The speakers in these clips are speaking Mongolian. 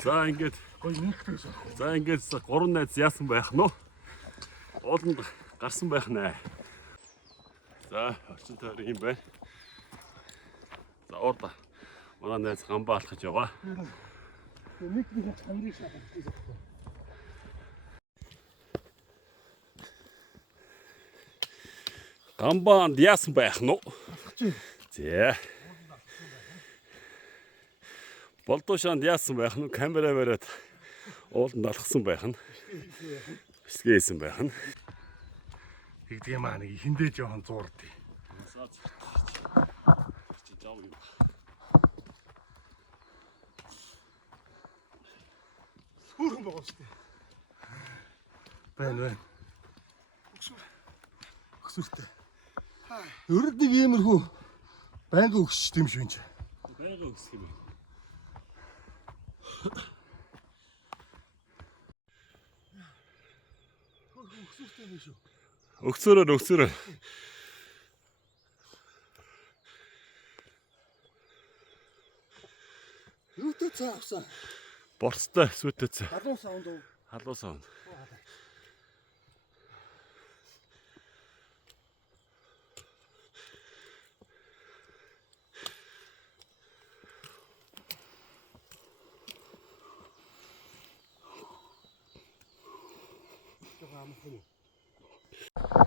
За ингээд 3 найз яасан байх нь уу? Ууланд гарсан байх нэ. За орчин тойрон юм байна. За орда манай найз гамбаа алхаж яваа. Нэг чанарыг шахах гэсэн. Гамбаанд яасан байх нь уу? За. Болдошанд яасан байх нь? Камера бариад ууланд алхсан байх нь. Бисгээсэн байх нь. Тэгдэг юм аа нэг хиндээ жоохон зуурд. Чи жав юм. Сүрэн байгаа шүү дээ. Байна. Өксөртэй. Өрөд нэг иймэрхүү байнга өксч юм шиг. Байнга өксөх юм. Өксөртэй юм шүү. Өксөрөө. Юутай цаа авсан? Борцтой сүтэц. Халуун саунд уу? Халуун саунд.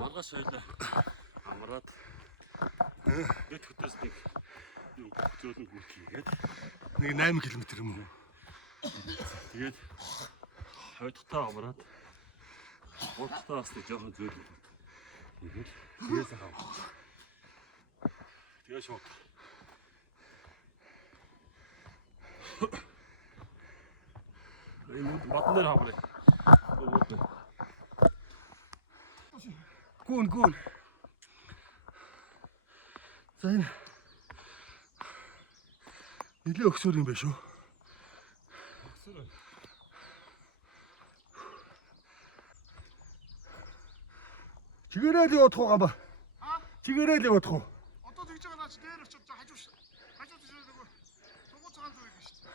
Маргаш хоёлаа амраад бид хөтөөс нэг юу зөөлөн хүрхийгээд Нэг 8 км юм уу? тэгээд хойдохтаа амраад гуртаа бас нэг жоохон зөөлөн. Тэгээд хав. Тэгээд шок. Энэ батнэр хаврыг. Гүн. За энэ нэлээ өксөр юм байна шүү. Чигээрээ л явах уу гамба? Чигээрээ л явах уу? Одоо тэгж байгаа наач дээр очиж хажуу тийш нөгөө тугуй цагаан дүү ирнэ шүү дээ.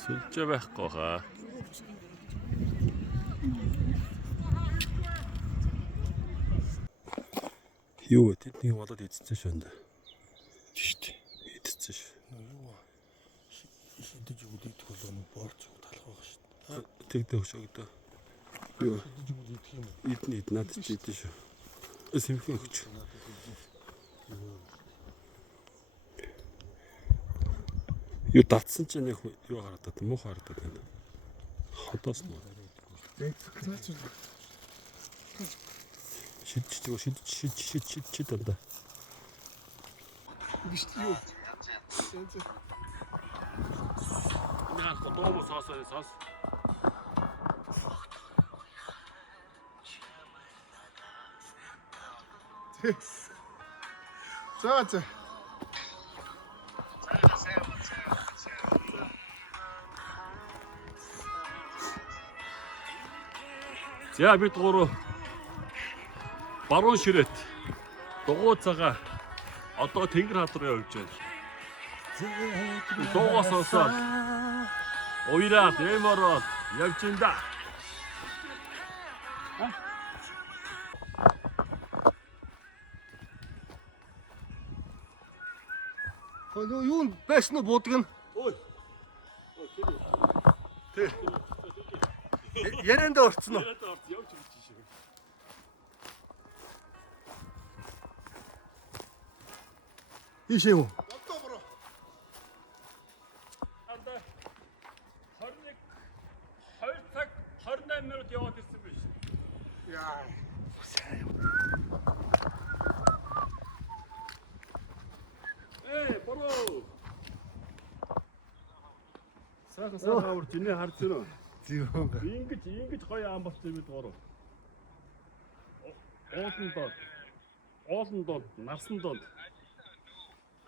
Сүлжээ байхгүй хаа. Юу тэдний болоод эцсэн шөндө. Жиштэй. Эцсэн ш. Юу шидэж үлдэх болоо борч талах байгаа шүү. Тэгдэг шогдоо. Юу Шидэж үлдэх юм. эдний надад ч идэв шүү. Сэмхэн өгч. Юу татсан чинь яг юу харагдаад муу харагдаад байна. Хотоос нь. Шид одоо. Биш юу? Наа хотоос соос. За. За бид гурав баруун ширээт дугуй цагаа одоо Тэнгэр хад руу явж байна. Дуугаас сонсоод уйлаад эмороод явж байна да. Юу байсан уу буудаг нь? Ой. Ярианда орцсон уу? Ярианда орц явж ирж шүү. Ийшээ юу? Болдоо бороо. Анда 21 2 цаг 28 минут яваад ирсэн биш. Яа. Бороо. Сайхан урд инээ харж байна уу? Зүүн. Ингэж гоё ам болчих бид гурав. Оолн донд, нарсан донд.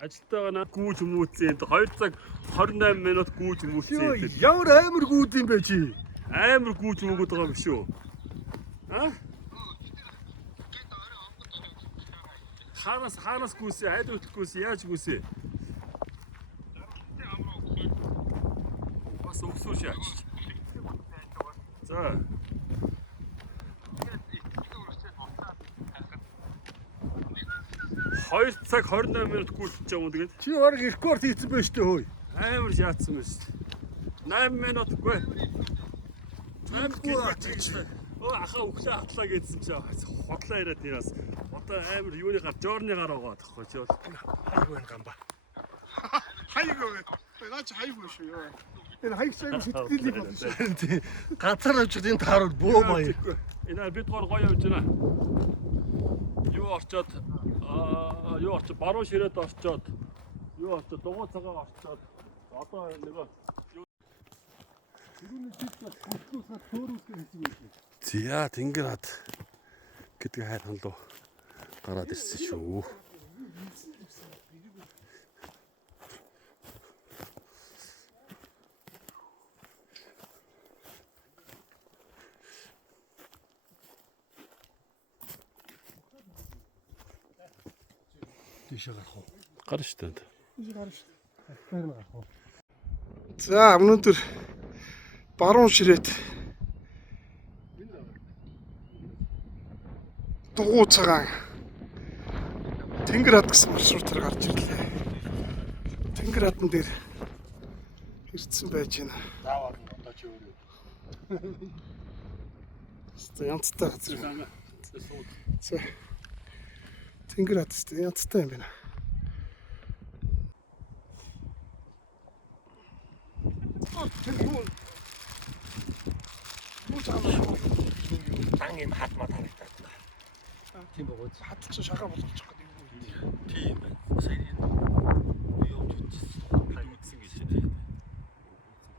Ажилтайгаа гүүж хүмүүцэн 2 цаг 28 минут гүүж хүмүүцэн. Ямар амар гүйд юм бэ чи? Амар гүүж өгöd байгаа биш үү? Аа? Ханаас гүйсээ, аль хөтлөхгүйсээ, яаж гүйсээ? Бас өгсөө шаач. За. Хоёр цаг 28 минут гүйцэж байгаа юм тэгээд. Чи орог рекорд хийсэн байж тээ хөөе. Амар яатсан биш. 8 минут үгүй. 8 минут гэж. Ахаа өглөө хатлаа гэдсэн чи хотлоо яриад тиймээс. Одоо амар юуны гар жорны гар байгаа тахгүй чи бол. Хайг байна гамба. Хайгоо. Наач хайгоо шүү ёо. Энэ хайг сайн сэтгэлийг болно шүү. Газар авчих энэ таарууд бөө баяа. Энэ бид гоор гоё явж байна. Юу орчод баруун ширээд орчод. Юу орчод дугуй цагаа орчод. Одоо нөгөө Зя тэнгэр хад гэдэг хайрхан руу гараад ирсэн шүү. Тийшээ гарах уу? Гарна шүү дээ. Гарах уу? За өнөөдөр баруун ширээд дугуй цагаан Тэнгэр хад гэсэн маршрутаар гарч ирлээ. Тэнгэр хадн дээр ирсэн байж байна. Заавал одоо чи өөрөө. Янцтай газар. За. Тэнгэр хад тест янцтай юм байна. Дан юм хатмаа харагдаад. Тийм бөгөөд Хад ч шагаа болгочих гэдэг юм уу? тийм байна. Сайн явж үзсэн. Бид үзсэн гэж тийм.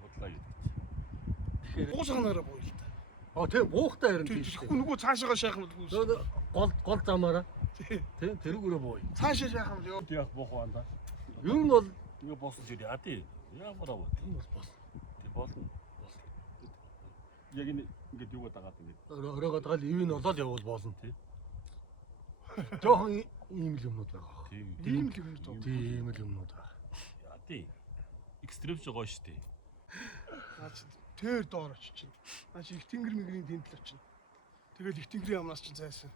Бодлоо гэж. Тэгэхээр Уусганаараа буу л та. тийм буухтай харин тийм. Тэгэхгүй нөгөө цаашаа шахах юм бол Гол замаараа. Тийм тэрүүгээрээ бууя. цаашаа шахах юм ёо. Яг бох банда. Ер нь бол Ингээ босон ч яа тий. Яа бараа. тийм бас Тэг болно. Яг ингээд юу дагаад ингээд. өрөөгөө гал ивэн олоод явуул болно тий. Жохон ийм л юмнууд байгаа. Ийм л юм доо. Тийм л юмнууд байгаа. Яа тий. Экстремч гоё штэ. Наач тэр доор очиж чинь. Наач их тэнгэр мэгрийн тэнтэл очив. Тэгэл их тэнгэрийн амнаас чинь зайсан.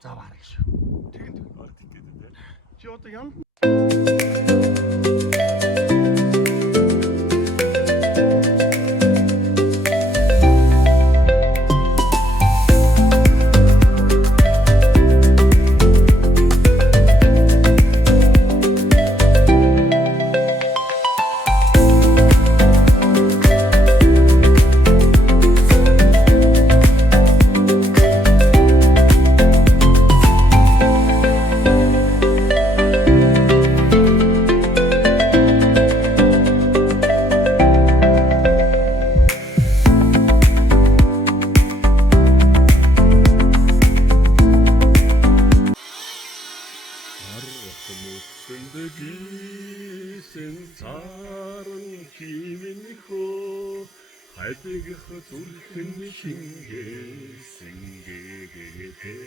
Заваар гэж. Тэгэн Арктик гэдэг тий. чи одоо янд хайдгих зүрхэн шингээсэн гэгээ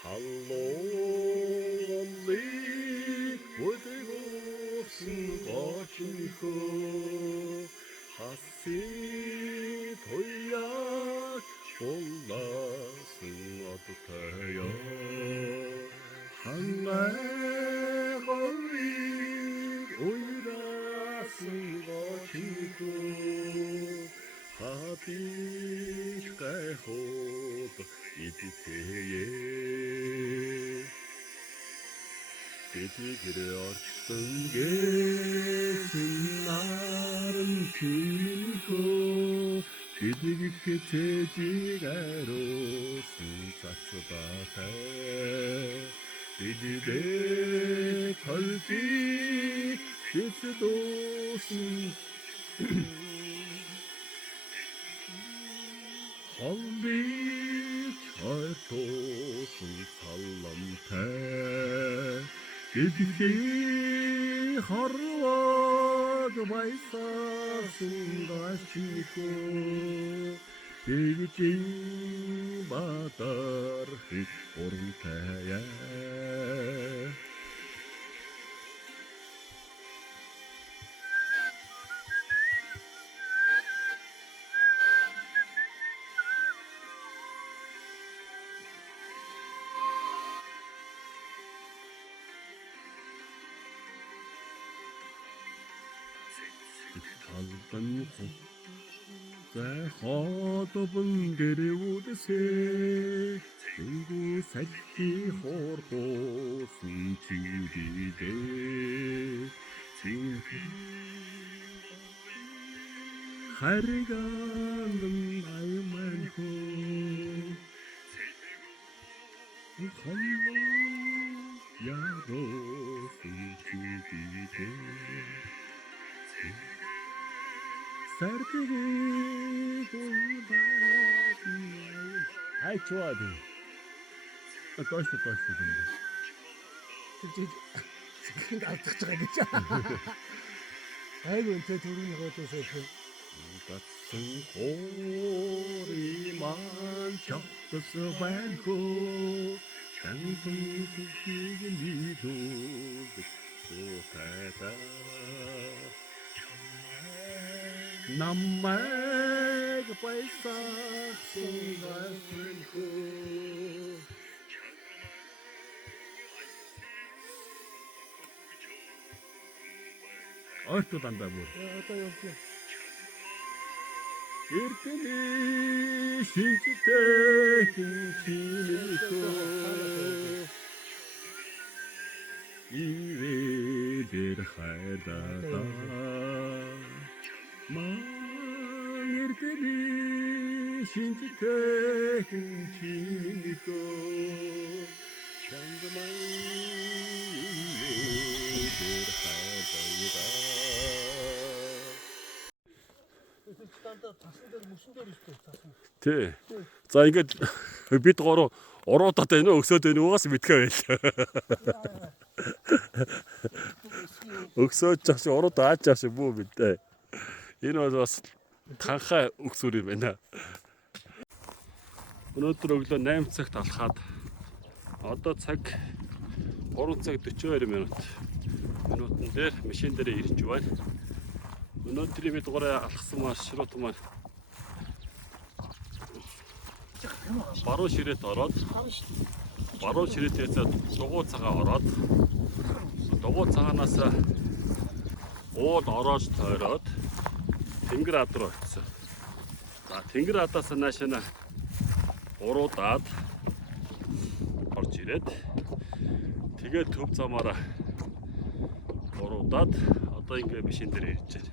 халуунлыг бүдгөөсөн гочнихөө хаси тояч болласан одтаяа ханайгорыг уйрасан гочнихөө Тэтгэр орчсон гэсэн наран тэнхөө тэтгэх цэжиг аруулсан цацбатай тэддээ толби хэсдөөсөн холби хайтуусан саламтай тэддээ харваг баясаасан гашихөө Тэгжин бадар хит урантая талбан хатбан гэрүүдэсээ тэнгүү сахи хорхосон чивдээ хариган айман хөө холво яроосон чивдээ Айчвади. Атош. Тэгж сэтгэнд алдах байгаа гэж. Айгу энэ төрийн хотоосоо Батсан хори ман чоктос банко чангын хүчиг нийлүүд сотата намайг баясгасан хөө Орто дандаа бүр. одоо явж байна. Эртний шинжтэй чинэлхөө ивэдэр хайдаа ман эртний шинжтэй чинэлхөө чангамай ивэдэр хайдаа Тасан дээр мөсөн дээр өстэй тасан. Тий. За ингээд бид гурав уруудаад байна уу өсөөд байна уугаас мэдхээ байл. Өсөөж чаш урууд ааж чаш бүү мэдээ. Энэ бас танхаа өксүр юм байна. Өнөөдөр өглөө 8 цагт алхаад одоо цаг 3 цаг 42 минут. Минутын дээр машин дээр ирж байна. Өнөөдөр бид гурав алхсан маршрут маань баруун ширээт ороод баруун ширээтээс дугуй цагаа ороод дугуй цагаанаас уул ороож тойроод Тэнгэр ад руу очсон. За Тэнгэр адаас наашаа уруудаад орж ирээд тэгээд төв замаараа уруудаад одоо ингээ машин дээр ирж байна.